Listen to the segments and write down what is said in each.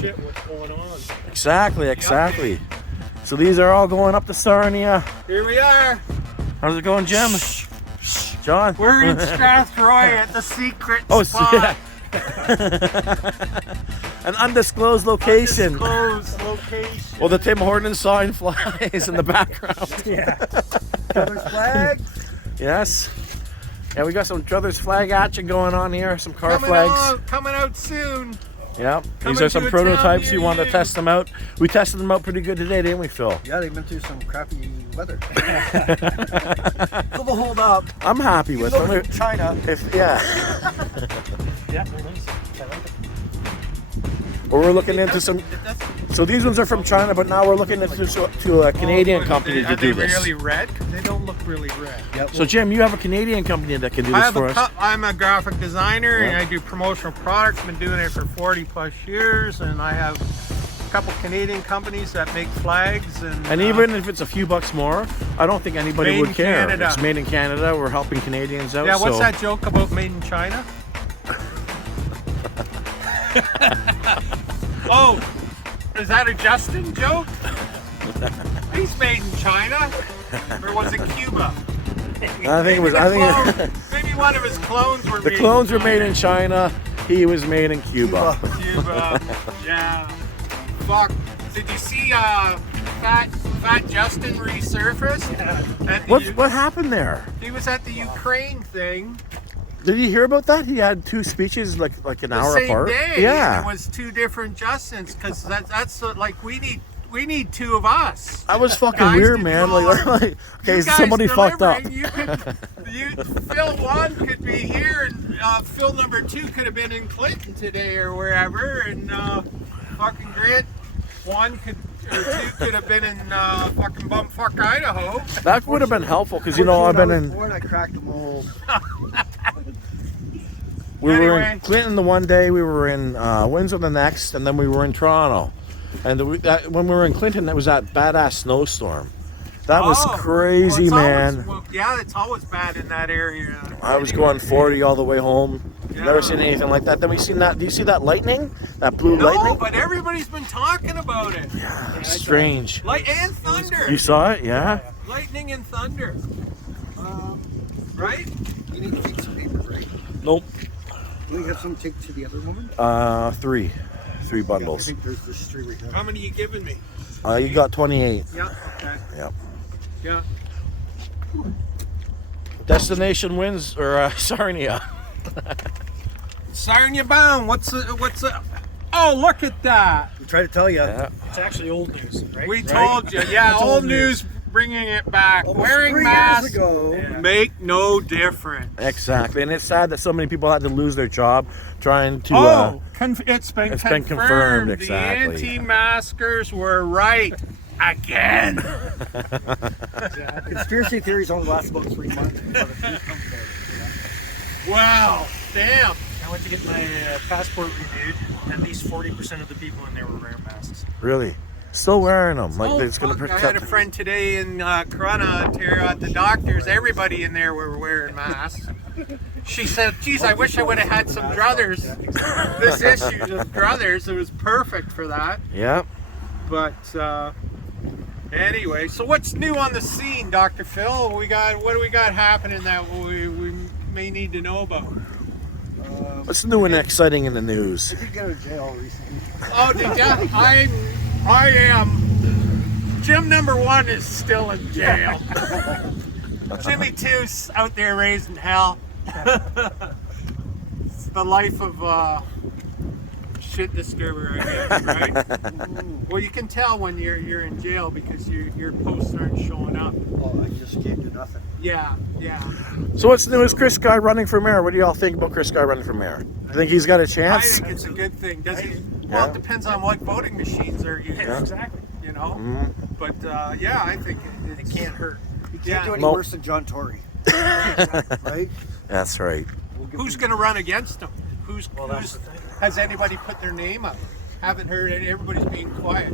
shit what's going on. Exactly. So these are all going up to Sarnia. Here we are. How's it going, Jim? John? We're in Strathroy at the secret spot. Yeah. An undisclosed location. Undisclosed location. Well, the Tim Hortons sign flies in the background. Yeah. Druthers flags. Yes. Yeah, we got some Druthers flag action going on here. Some car flags. Coming out soon. Yeah. These are some prototypes. You want to test them out? We tested them out pretty good today, didn't we, Phil? Yeah, they've been through some crappy weather. So they'll hold up. I'm happy with them. China. Yeah. Yeah, they're nice. I like it. Well, we're looking into some. So these ones are from China, but now we're looking to a Canadian company to do this. Are they really red? They don't look really red. Yep. So Jim, you have a Canadian company that can do this for us. I'm a graphic designer and I do promotional products. Been doing it for 40 plus years, and I have a couple Canadian companies that make flags. And even if it's a few bucks more, I don't think anybody would care. Canada. It's made in Canada. We're helping Canadians out. Yeah. What's that joke about made in China? Oh, is that a Justin joke? He's made in China, or was it Cuba? I think it was. Maybe one of his clones were. The clones were made in China. He was made in Cuba. Cuba. Yeah. Fuck. Did you see Fat Justin resurface? Yeah. What happened there? He was at the Ukraine thing. Did you hear about that? He had two speeches like an hour apart. The same day. Yeah. It was two different Justins, because that's like we need two of us. That was fucking weird, man. Like, okay, somebody fucked up. Phil 1 could be here, and Phil number 2 could have been in Clinton today or wherever, and fucking Grant 1 or 2 could have been in fucking bumfuck Idaho. That would have been helpful, because I've been in. When I cracked the mold. We were in Clinton the one day, we were in Windsor the next, and then we were in Toronto. And when we were in Clinton, there was that badass snowstorm. That was crazy, man. It's always bad in that area. I was going 40 all the way home. Yeah. Never seen anything like that. Then we seen that. Do you see that lightning? That blue lightning? No, but everybody's been talking about it. Yeah, strange. Light and thunder. You saw it? Yeah. Lightning and thunder. Right? You need to take some paper, right? Nope. Do you have some take to the other woman? Three bundles. Yeah, I think there's just 3 right now. How many you giving me? You got 28. Yeah. Okay. Yep. Yeah. Destination wins or Sarnia. Sarnia bound. What's the? Oh, look at that. We try to tell you. Yeah. It's actually old news, right? We told you. Yeah, It's old news. Bringing it back. Almost Wearing 3 masks years ago. make no difference. Exactly, and it's sad that so many people had to lose their job trying to. It's been confirmed. Exactly. The anti-maskers were right again. Conspiracy theories only last about 3 months. Wow, damn. I went to get my passport renewed. At least 40% of the people in there were wearing masks. Really? Still wearing them, like it's going to I protect. had a friend today in Corona, Ontario, at the doctor's. Everybody in there were wearing masks. She said, "Geez, I wish I would have had some Druthers. This issue of Druthers, it was perfect for that." Yeah. But anyway, so what's new on the scene, Dr. Phil? What do we got happening that we may need to know about? What's new and exciting in the news? I did get out of jail recently. Oh, did ya? I am. Jim number 1 is still in jail. Jimmy 2's out there raising hell. It's the life of shit disturber, I guess, right? Well, you can tell when you're in jail because your posts aren't showing up. Oh, I just can't do nothing. Yeah. So what's new is Chris Guy running for mayor. What do y'all think about Chris Guy running for mayor? You think he's got a I chance? think it's a good thing. Does he? Well, it depends on what voting machines are used. Yeah, exactly. You know? Mm-hmm. But yeah, I think it can't hurt. You can't do any Nope. worse than John Tory. Right? That's right. Who's going to run against him? Who's that's the thing. has anybody put their name up? Haven't heard any. Everybody's being quiet.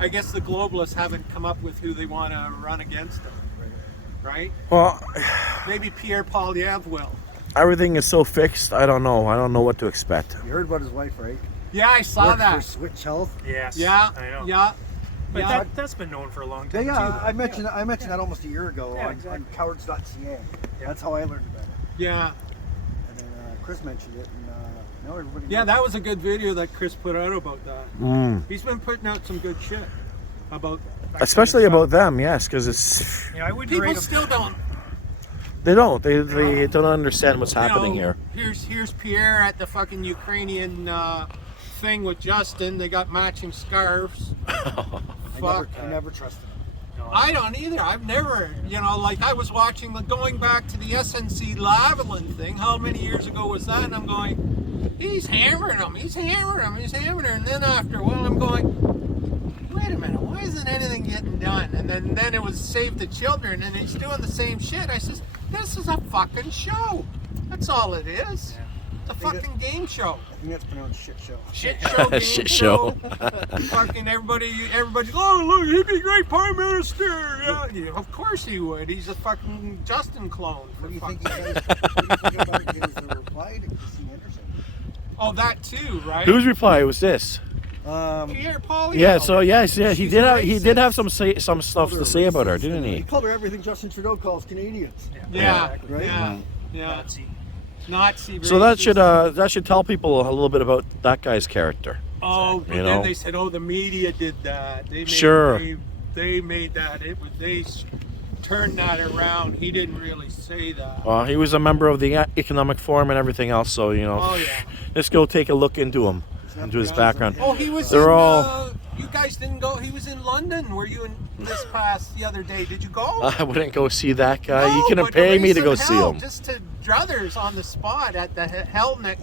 I guess the globalists haven't come up with who they want to run against him. Right? Well, Maybe Pierre Poilievre will. everything is so fixed. I don't know. I don't know what to expect. You heard about his wife, right? Yeah, I saw worked that. for Switch Health. Yes. Yeah, I know. yeah. But Yeah. that's been known for a long Yeah, time yeah. too. I mentioned that almost a year ago Yeah, on exactly. cowards.ca. That's how I learned about it. Yeah. And then Chris mentioned it, and now everybody. Yeah, knows. that was a good video that Chris put out about that. Mm. He's been putting out some good shit about that Especially kind of about them, yes, because it's Yeah, I wouldn't stuff. rate People them. still don't. they don't understand what's you happening know, here. Here's Pierre at the fucking Ukrainian thing with Justin. They got matching scarves. Fuck. I never trusted him. No, I don't either. I've never, like I was watching going back to the SNC Lavalin thing. How many years ago was that? And I'm going, he's hammering him. He's hammering him. He's hammering him. And then after a while, I'm going, wait a minute. Why isn't anything getting done? And then it was Save the Children, and he's doing the same shit. I says, this is a fucking show. That's all it is. It's a fucking game show. I think that's pronounced shit show. Shit show, game Shit show. show. Fucking everybody, oh look, he'd be a great prime minister. Yeah, of course he would. He's a fucking Justin clone. For What do you fuck's think sake. about it? There was a reply to Christine Anderson. Oh, that too, right? Whose reply was this? Pierre Paul? Yeah, so yes, yeah, he She's did have racist. some stuff to say about her, didn't He he? called her everything Justin Trudeau calls Canadians. Yeah, Right? yeah. Nazi. Nazi. So that should tell people a little bit about that guy's character. Oh, but You then know? they said, oh, the media did that. They made, Sure. They made that. They turned that around. He didn't really say that. He was a member of the Economic Forum and everything else, so Oh yeah. let's go take a look into him, into his background. Oh, he was. They're in, all- You guys didn't go. He was in London. Were you in this past the other day? Did you go? I wouldn't go see that guy. No, you couldn't but pay me to raise go some see hell him. Just to Druthers on the spot at the Helnik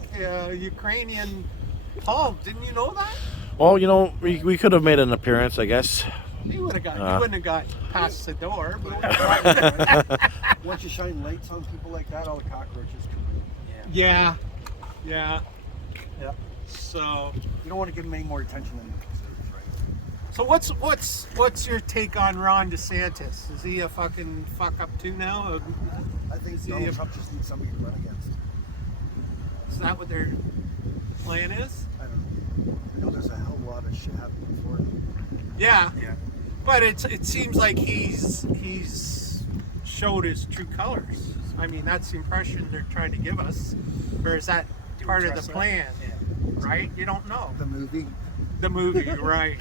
Ukrainian hall. Didn't you know that? Well, we could have made an appearance, I guess. He would have got. He wouldn't have got past the door. But Once you shine lights on people like that, all the cockroaches come in. yeah, yeah. Yeah. So, You don't want to give them any more attention than they deserve, right? so what's your take on Ron DeSantis? Is he a fucking fuck up too now? I think Is he Donald a- Trump just needs somebody to run against. Is that what their plan is? I don't know. I know there's a hell of a lot of shit happening in Florida. Yeah. Yeah. But it seems like he's showed his true colors. I mean, that's the impression they're trying to give us. Or is that part of the trust that? plan? Yeah. Right? You don't know. The movie. The movie, right.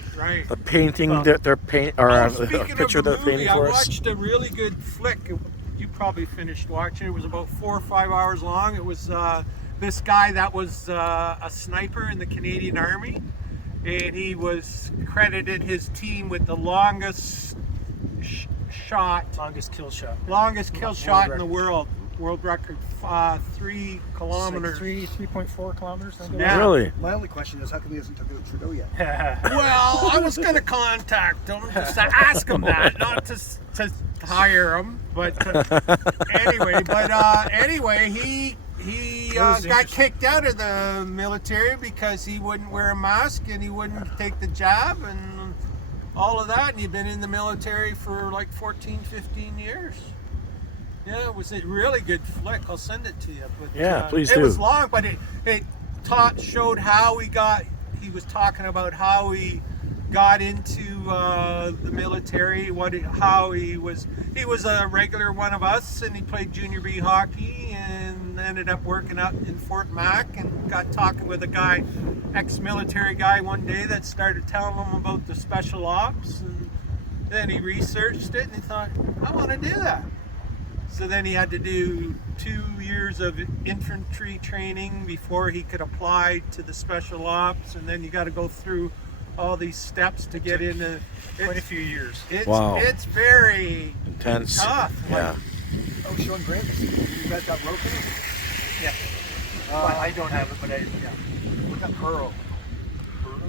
A painting Well- that they're or a Speaking picture of the they're painting movie, I for us. watched a really good flick. You probably finished watching it. It was about 4 or 5 hours long. It was this guy that was a sniper in the Canadian Army, and he was credited his team with the longest Longest kill shot. kill World shot in record. the world record, 3 kilometers. 3.4 kilometers. I think it Yeah. Really? My only question is how come he hasn't took out Trudeau yet? was. Well, I was going to contact him just to ask him that, not to hire him, but anyway, he was got interesting. kicked out of the military because he wouldn't wear a mask and he wouldn't take the jab and all of that, and he'd been in the military for like 14, 15 years. Yeah, it was a really good flick. I'll send it to you. But, Yeah, please It do. was long, but it showed how he was talking about how he got into the military, how he was a regular one of us, and he played junior B hockey and ended up working out in Fort Mac, and got talking with a guy, ex-military guy one day, that started telling him about the special ops, and then he researched it and he thought, I want to do that. So then he had to do 2 years of infantry training before he could apply to the special ops, and then you got to go through all these steps to get into. Quite a few years. Wow. It's very Intense. tough. Yeah. Oh, Sean Grant, you guys got Roku? Yeah. I don't have it, but I. Yeah. Look at Burrow.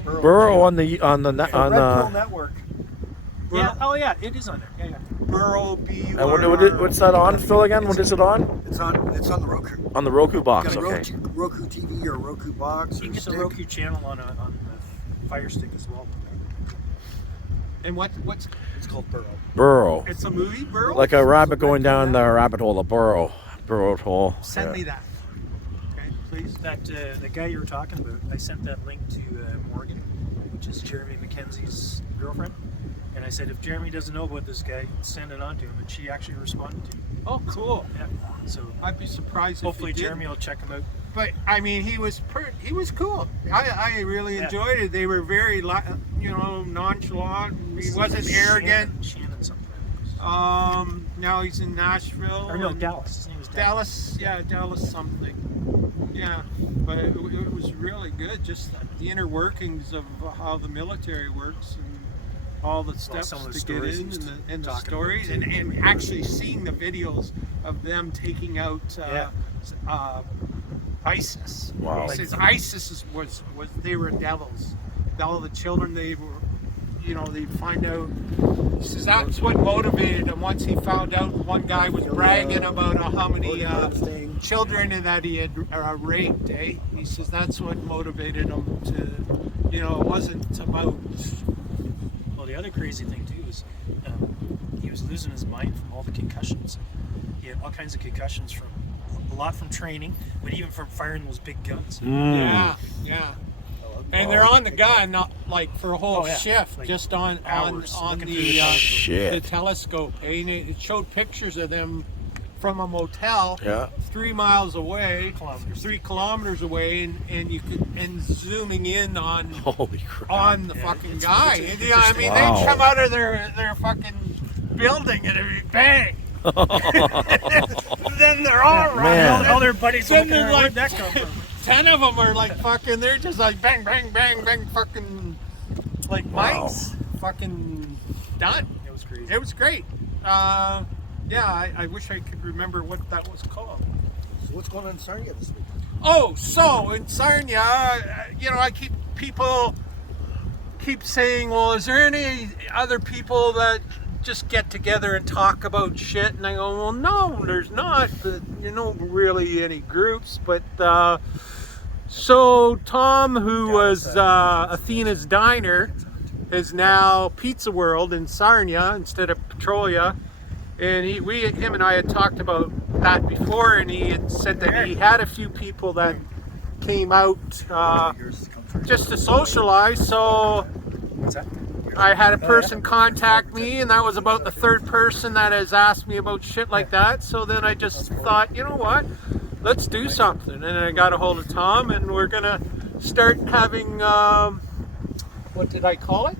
Burrow on the Red Pill Network. Yeah. Oh yeah, it is on there. Yeah, yeah. Burrow B. and what's that on, Phil, again? What is it on? It's on the Roku. On the Roku box, Got a okay. Roku TV or a Roku box. You or can get the stick. Roku channel on the Fire Stick as well. And what's It's called Burrow. Burrow. it's a movie, Burrow? Like a rabbit going down the rabbit hole, a burrow hole. Send Yeah. me that. Okay. please. That the guy you were talking about, I sent that link to Morgan, which is Jeremy McKenzie's girlfriend. And I said, if Jeremy doesn't know about this guy, send it on to him. And she actually responded to me. Oh, cool. Yeah. So I'd be surprised hopefully if he Jeremy will check him out. But I mean, he was cool. I really enjoyed it. They were very, nonchalant. He wasn't arrogant. Shannon something. Now he's in Nashville. Or no, and Dallas. His name is Dallas, yeah, Dallas something. Yeah, but it was really good. Just the inner workings of how the military works and all the steps some of the to get stories in he was and the talking stories about. and actually seeing the videos of them taking out ISIS. Wow. He says ISIS was they were devils. All the children they were, they find out. He says that's what motivated him. Once he found out, one guy was bragging about how many children that he had raped. He says that's what motivated him to, it wasn't about. Well, the other crazy thing too is he was losing his mind from all the concussions. He had all kinds of concussions from a lot from training, but even from firing those big guns. Yeah. And they're on the gun, not like for a whole shift, Like just on hours the looking through the Shit. telescope. And it showed pictures of them from a motel 3 miles away, 3 kilometers away, and you could zooming in on Holy crap. on the fucking guy. it's And, I mean, Wow. they'd come out of their fucking building and it'd be bang. Then they're all Man. All their buddies Then looking they're at like- where'd that come from? 10 of them are like fucking, they're just like bang, bang, bang, bang, fucking like mice. Fucking done. It was crazy. It was great. I wish I could remember what that was called. So what's going on in Sarnia this week? Oh, so in Sarnia, I people keep saying, well, is there any other people that just get together and talk about shit? And I go, well, no, there's not. Really any groups. But so Tom, who was Athena's Diner, is now Pizza World in Sarnia instead of Petrolia. And him and I had talked about that before, and he had said that he had a few people that came out just to socialize. So What's that? I had a person contact me, and that was about the third person that has asked me about shit like that. So then I just thought, you know what, let's do something. And I got a hold of Tom, and we're gonna start having what did I call it?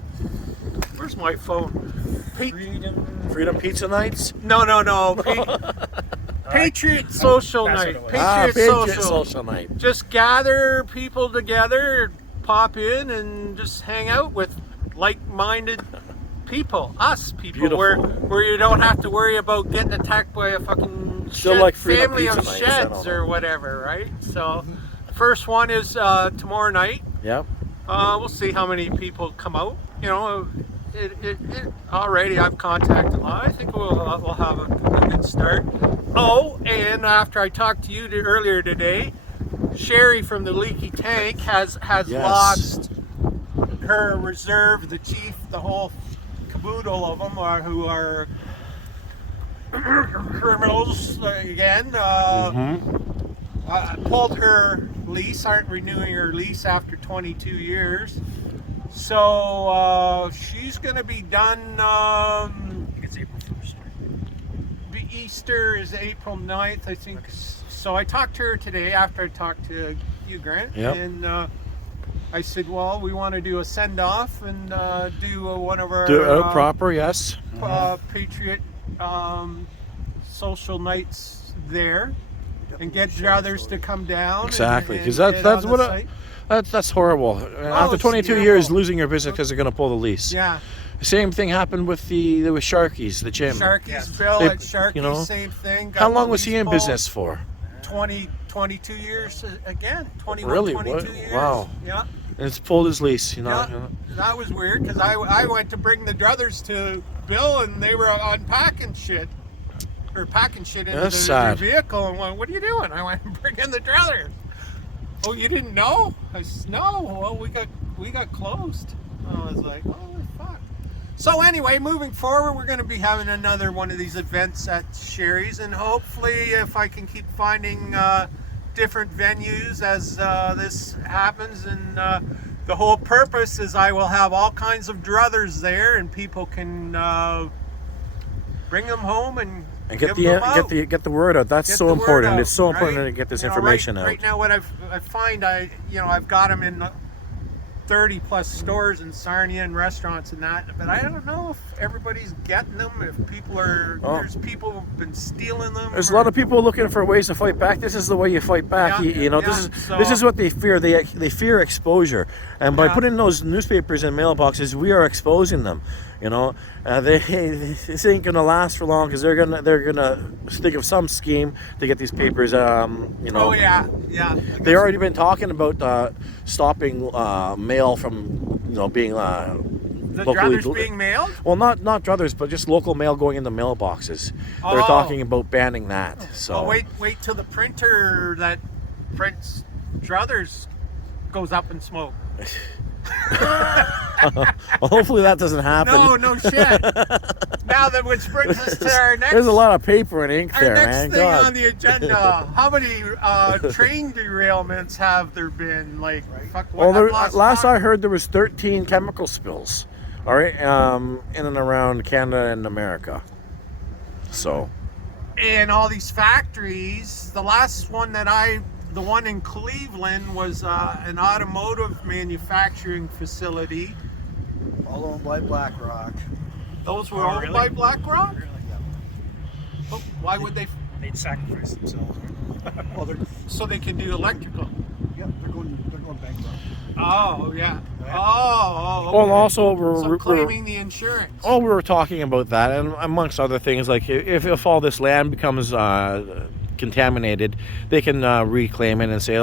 Where's my phone? Freedom Pizza Nights? No. Patriot Social That's Night. what it was. Patriot Social Night. Just gather people together, pop in, and just hang out with like-minded people, us people, Beautiful. where you don't have to worry about getting attacked by a fucking Still like Freedom family Pizza of Nights, I don't sheds know. or whatever, right? So, the first one is tomorrow night. Yep. We'll see how many people come out. Already I've contacted a lot. I think we'll have a good start. Oh, and after I talked to you earlier today, Sherry from the Leaky Tank has Yes. lost her reserve, the chief, the whole caboodle of them who are criminals again. Pulled her lease, aren't renewing her lease after 22 years. So she's going to be done. I think it's April 1st. Easter is April 9th, I think. Okay. So I talked to her today after I talked to you, Grant. Yep. And I said, well, we want to do a send-off and do one of our Do it proper, yes. Patriot social nights there and get the others to come down. Exactly, and because get that's on what the site. that's horrible. After it's 22 terrible. years, losing your business because they're going to pull the lease. Yeah. Same thing happened with with Sharky's, the gym. Sharky's, Bill They- at Sharky's, you know, same thing. How Got long was he in pulled. business for? 22 years again. 21, Really? 22 What? years. Wow. Yeah. And it's pulled his lease, you know. Yeah. That was weird because I went to bring the Druthers to Bill and they were unpacking shit. Or packing shit into That's their sad. vehicle and went, what are you doing? I went, bring in the Druthers. Oh, you didn't know? I said, no. Well, we got closed. I was like, holy fuck. So anyway, moving forward, we're going to be having another one of these events at Sherry's, and hopefully, if I can keep finding different venues as this happens, and the whole purpose is I will have all kinds of druthers there, and people can bring them home and get give them out. get the word out. That's Get so the word important. out, It's so important right? to get this You know, information right, out. Right now, what I find, I've got them in 30 plus stores in Sarnia and restaurants and that, but I don't know if everybody's getting them. If people are, there's people who've been stealing them. There's a lot of people looking for ways to fight back. This is the way you fight back. Yeah, You know, yeah, this is what they fear. They fear exposure, and by Yeah. putting those newspapers in mailboxes, we are exposing them. You know, this ain't gonna last for long because they're gonna think of some scheme to get these papers. You know. Oh yeah. They already been talking about stopping mail from being The locally druthers being mailed. well, not druthers, but just local mail going into mailboxes. They're Oh. talking about banning that. So Oh, wait till the printer that prints druthers goes up in smoke. well, hopefully that doesn't happen. No shit. Now that, which brings us to our next. There's a lot of paper and ink Our there, next man. thing God. on the agenda: how many train derailments have there been? Like, fuck, what, Well, I've lost last count. I heard, there was 13 chemical spills. All right, in and around Canada and America. So. And all these factories. The last one the one in Cleveland was an automotive manufacturing facility. All owned by BlackRock. Those were Oh, owned really? by BlackRock. Really? Oh, why would they? They'd sacrifice themselves. Well, they're So they can do electrical. they're going bankrupt. Oh yeah. Yeah. Oh. Okay. Well, also So claiming the insurance. we were talking about that, and amongst other things, like if all this land becomes contaminated, they can reclaim it and say,